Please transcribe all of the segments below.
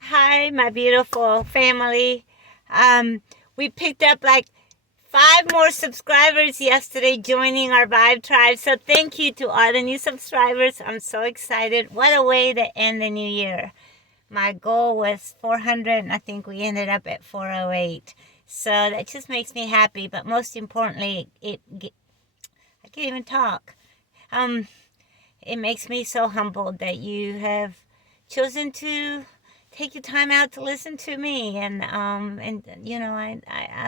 Hi, my beautiful family. Um, we picked up like 5 more subscribers yesterday joining our Vibe Tribe. So thank you to all the new subscribers. I'm so excited. What a way to end the new year. My goal was 400 and I think we ended up at 408. So that just makes me happy. But most importantly, I can't even talk. Um, it makes me so humbled that you have chosen to take your time out to listen to me, and I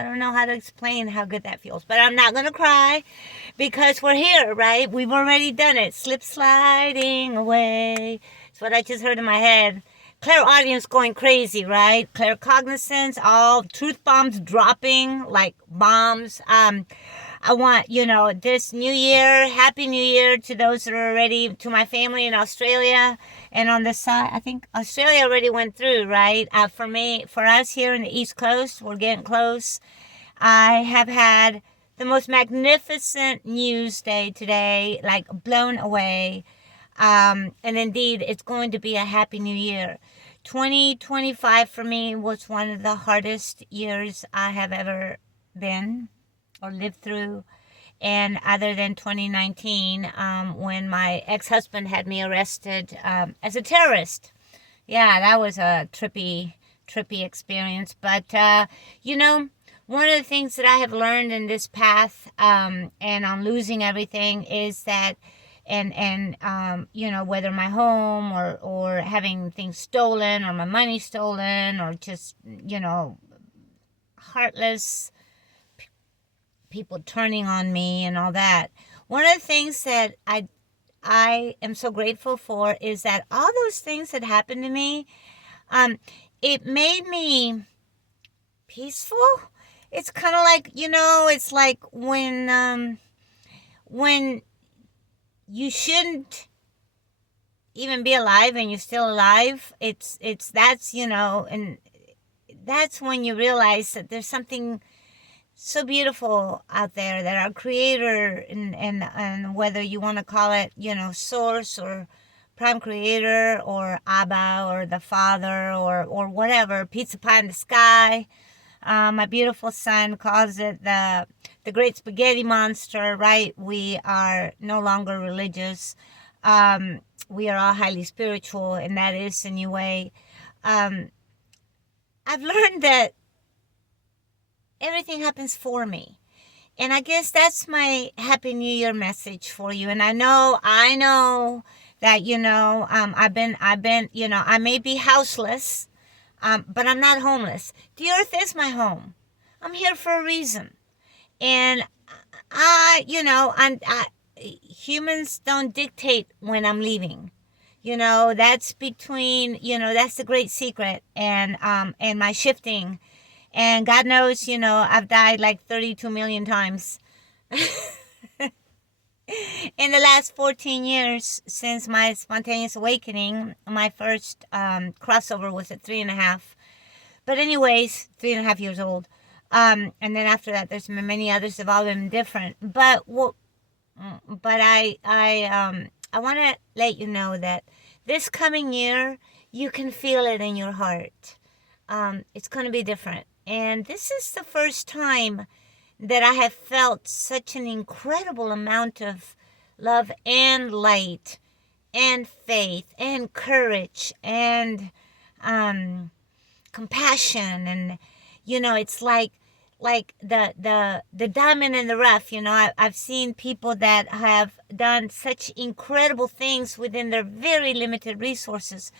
don't know how to explain how good that feels, but I'm not gonna cry because we're here, right? We've already done it. Slip sliding away. It's what I just heard in my head. Claire audience going crazy, right? Claire cognizance, all truth bombs dropping like bombs. I want, this new year, happy new year to those that are already, to my family in Australia. And on the side, I think Australia already went through, right? For us here in the East Coast, we're getting close. I have had the most magnificent news day today, like blown away. And indeed, it's going to be a happy new year. 2025 for me was one of the hardest years I have ever been or lived through. And other than 2019, when my ex-husband had me arrested as a terrorist. Yeah, that was a trippy experience. But, one of the things that I have learned in this path, and on losing everything, is that, whether my home or having things stolen or my money stolen or just, heartless people turning on me and all that. One of the things that I am so grateful for is that all those things that happened to me, um, it made me peaceful. It's kind of like, it's like when you shouldn't even be alive and you're still alive. And that's when you realize that there's something so beautiful out there, that our creator, and whether you want to call it, source or prime creator or Abba or the father or whatever, pizza pie in the sky. My beautiful son calls it the great spaghetti monster, right? We are no longer religious. We are all highly spiritual, and that is the new way. Um, I've learned that everything happens for me. And I guess that's my Happy New Year message for you. And I know that, I may be houseless, but I'm not homeless. The earth is my home. I'm here for a reason. And humans don't dictate when I'm leaving. That's that's the great secret. And my shifting. And God knows, I've died like 32 million times in the last 14 years since my spontaneous awakening. My first crossover was at 3.5. But anyways, 3.5 years old. And then after that, there's been many others that have all been different. But I want to let you know that this coming year, you can feel it in your heart. It's going to be different. And this is the first time that I have felt such an incredible amount of love and light and faith and courage and compassion. And it's like the diamond in the rough. I've seen people that have done such incredible things within their very limited resources,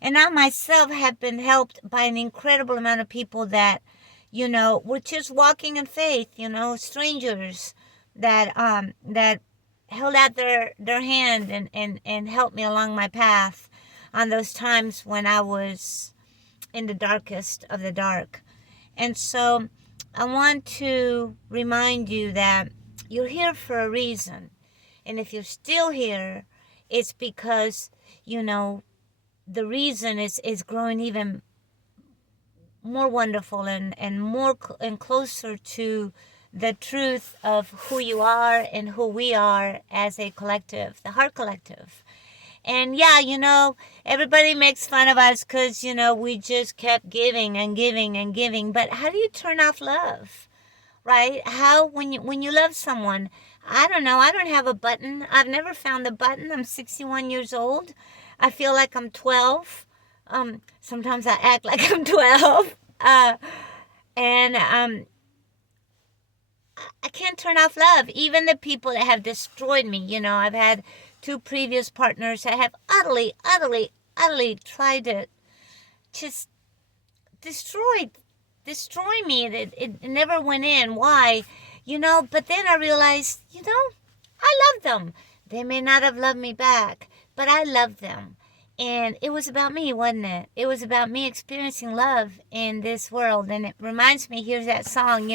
and I myself have been helped by an incredible amount of people that were just walking in faith. Strangers that held out their hand and helped me along my path on those times when I was in the darkest of the dark. And so I want to remind you that you're here for a reason. And if you're still here, it's because, the reason is growing even more wonderful and more and closer to the truth of who you are and who we are as a collective, the Heart Collective. And yeah, everybody makes fun of us because, we just kept giving and giving and giving. But how do you turn off love? Right? How, when you love someone, I don't know. I don't have a button. I've never found the button. I'm 61 years old. I feel like I'm 12. Sometimes I act like I'm 12. And I can't turn off love. Even the people that have destroyed me. I've had two previous partners that have utterly, utterly, utterly tried to just destroy me. It never went in. Why? But then I realized, I love them. They may not have loved me back, but I loved them. And it was about me, wasn't it? It was about me experiencing love in this world. And it reminds me, here's that song,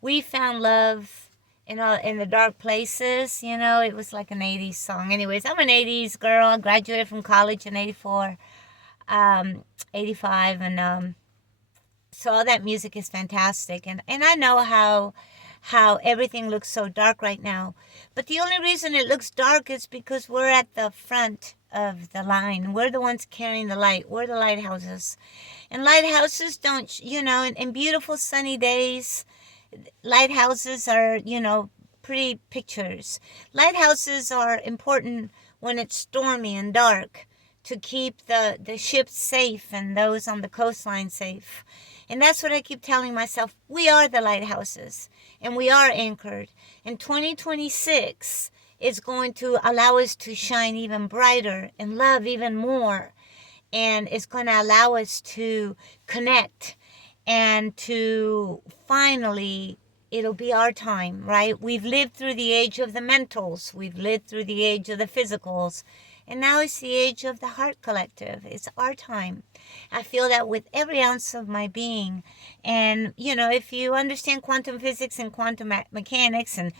we found love in the dark places. It was like an 80s song. Anyways, I'm an 80s girl. I graduated from college in 84, 85. And so all that music is fantastic. And I know how everything looks so dark right now. But the only reason it looks dark is because we're at the front of the line. We're the ones carrying the light. We're the lighthouses. And lighthouses don't, in beautiful sunny days, lighthouses are, pretty pictures. Lighthouses are important when it's stormy and dark to keep the ships safe and those on the coastline safe. And that's what I keep telling myself. We are the lighthouses, and we are anchored. And 2026 is going to allow us to shine even brighter and love even more. And it's going to allow us to connect and to finally, it'll be our time, right? We've lived through the age of the mentals. We've lived through the age of the physicals. And now it's the age of the heart collective. It's our time. I feel that with every ounce of my being. And, if you understand quantum physics and quantum mechanics and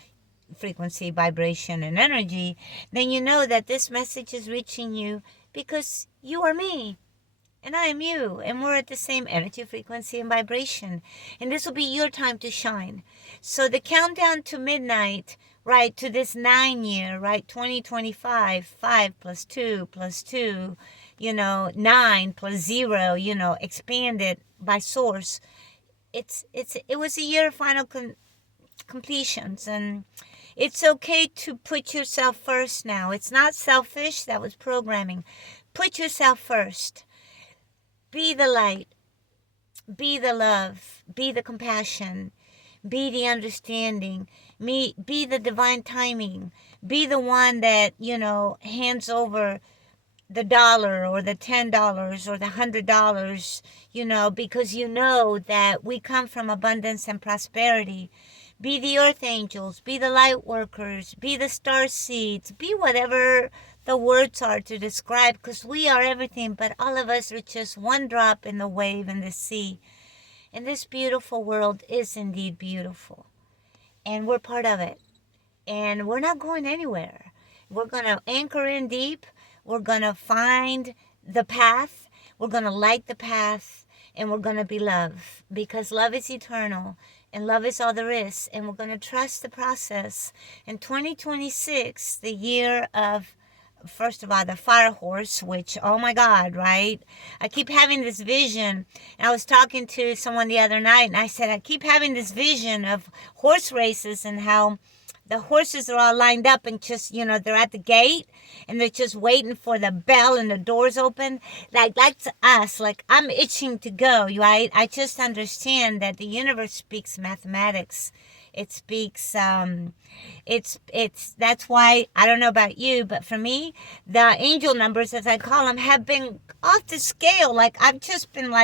frequency, vibration, and energy, then you know that this message is reaching you because you are me. And I am you. And we're at the same energy, frequency, and vibration. And this will be your time to shine. So the countdown to midnight, right, to this 9 year, right, 2025, 5 plus 2 plus 2, 9 plus 0, expanded by source. It was a year of final completions. And it's okay to put yourself first now. It's not selfish. That was programming. Put yourself first. Be the light. Be the love. Be the compassion. Be the understanding. Be the divine timing. Be the one that, hands over the $1 or the $10 or the $100, because you know that we come from abundance and prosperity. Be the earth angels. Be the light workers. Be the star seeds. Be whatever the words are to describe, because we are everything, but all of us are just one drop in the wave in the sea. And this beautiful world is indeed beautiful. And we're part of it. And we're not going anywhere. We're going to anchor in deep. We're going to find the path. We're going to light the path. And we're going to be love. Because love is eternal. And love is all there is. And we're going to trust the process. In 2026, the year of, first of all, the fire horse, which, oh my God, right? I keep having this vision. And I was talking to someone the other night, and I said, I keep having this vision of horse races and how the horses are all lined up and just, they're at the gate and they're just waiting for the bell and the doors open. Like us, like I'm itching to go, right? I just understand that the universe speaks mathematics. It speaks, that's why, I don't know about you, but for me, the angel numbers, as I call them, have been off the scale. Like I've just been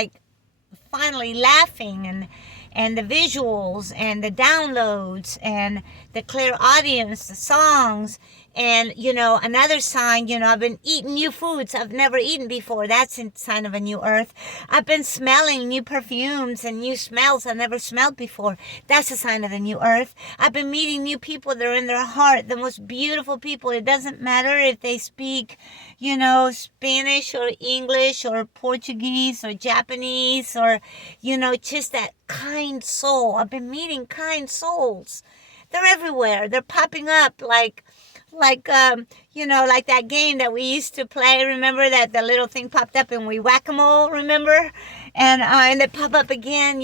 finally laughing, and the visuals and the downloads and the clear audience, the songs, and, another sign, I've been eating new foods I've never eaten before. That's a sign of a new earth. I've been smelling new perfumes and new smells I've never smelled before. That's a sign of a new earth. I've been meeting new people that are in their heart, the most beautiful people. It doesn't matter if they speak, Spanish or English or Portuguese or Japanese or, just that kind soul. I've been meeting kind souls. They're everywhere. They're popping up like like like that game that we used to play. Remember that the little thing popped up and we whack-a-mole, remember? And it pop up again,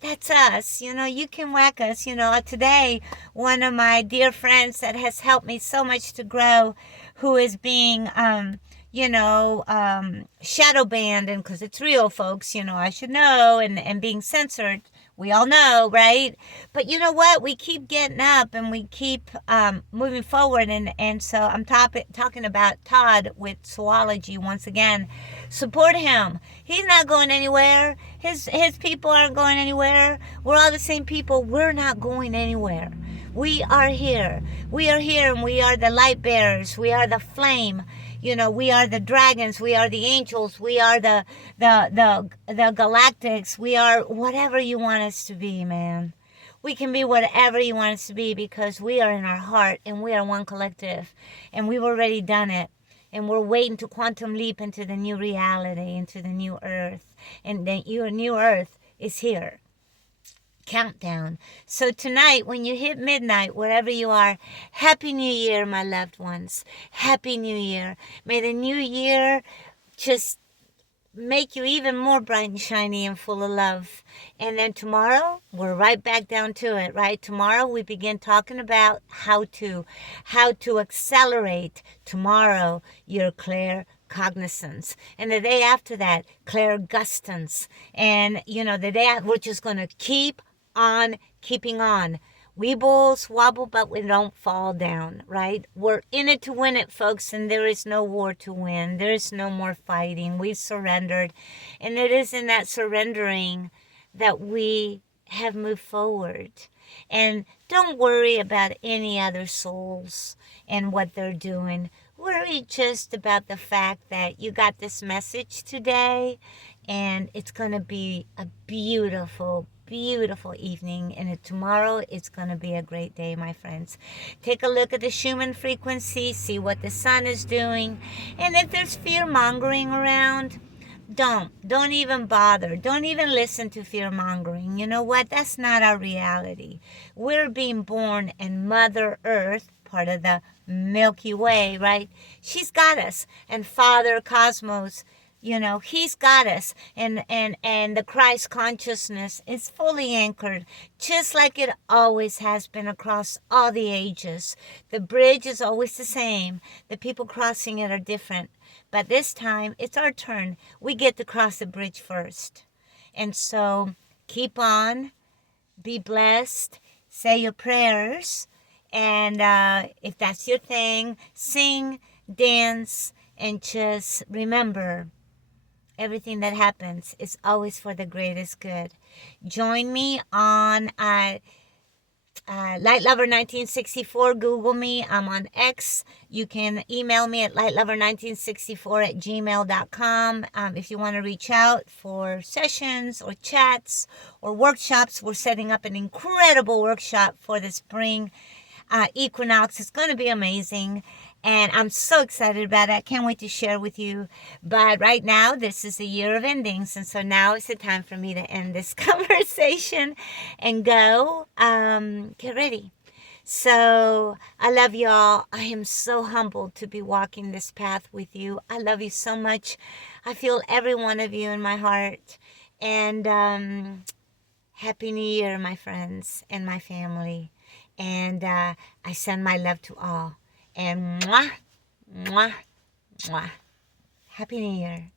that's us. You can whack us. Today, one of my dear friends that has helped me so much to grow, who is being shadow banned, and because it's real, folks, I should know, and being censored. We all know, right? But you know what? We keep getting up and we keep moving forward. And so I'm talking about Todd with Zoology once again. Support him. He's not going anywhere. His people aren't going anywhere. We're all the same people. We're not going anywhere. We are here. We are here, and we are the light bearers. We are the flame. We are the dragons. We are the angels. We are the galactics. We are whatever you want us to be, man. We can be whatever you want us to be because we are in our heart and we are one collective. And we've already done it. And we're waiting to quantum leap into the new reality, into the new earth. And the new earth is here. Countdown. So tonight, when you hit midnight, wherever you are, Happy New Year, my loved ones. Happy New Year. May the new year just make you even more bright and shiny and full of love. And then tomorrow, we're right back down to it, right? Tomorrow, we begin talking about how to accelerate tomorrow your claircognizance. And the day after that, clairgustance. And, the day after, we're just going to keep on keeping on. We bulls wobble, but we don't fall down, right? We're in it to win it, folks, and there is no war to win. There is no more fighting. We've surrendered. And it is in that surrendering that we have moved forward. And don't worry about any other souls and what they're doing. Worry just about the fact that you got this message today, and it's going to be a beautiful evening, and tomorrow it's going to be a great day, my friends. Take a look at the Schumann frequency, see what the sun is doing, and if there's fear-mongering around, don't even bother. Don't even listen to fear-mongering. You know what? That's not our reality. We're being born in Mother Earth, part of the Milky Way, right? She's got us. And Father Cosmos, he's got us. And the Christ consciousness is fully anchored, just like it always has been across all the ages. The bridge is always the same. The people crossing it are different. But this time, it's our turn. We get to cross the bridge first. And so, keep on. Be blessed. Say your prayers. And if that's your thing, sing, dance, and just remember, everything that happens is always for the greatest good. Join me on Light Lover 1964. Google me. I'm on X. You can email me at lightlover1964@gmail.com. If you want to reach out for sessions or chats or workshops, we're setting up an incredible workshop for the spring equinox. It's going to be amazing. And I'm so excited about it. I can't wait to share with you. But right now, this is the year of endings. And so now is the time for me to end this conversation and go get ready. So I love y'all. I am so humbled to be walking this path with you. I love you so much. I feel every one of you in my heart. And Happy New Year, my friends and my family. And I send my love to all. And mwah, mwah, mwah. Happy New Year.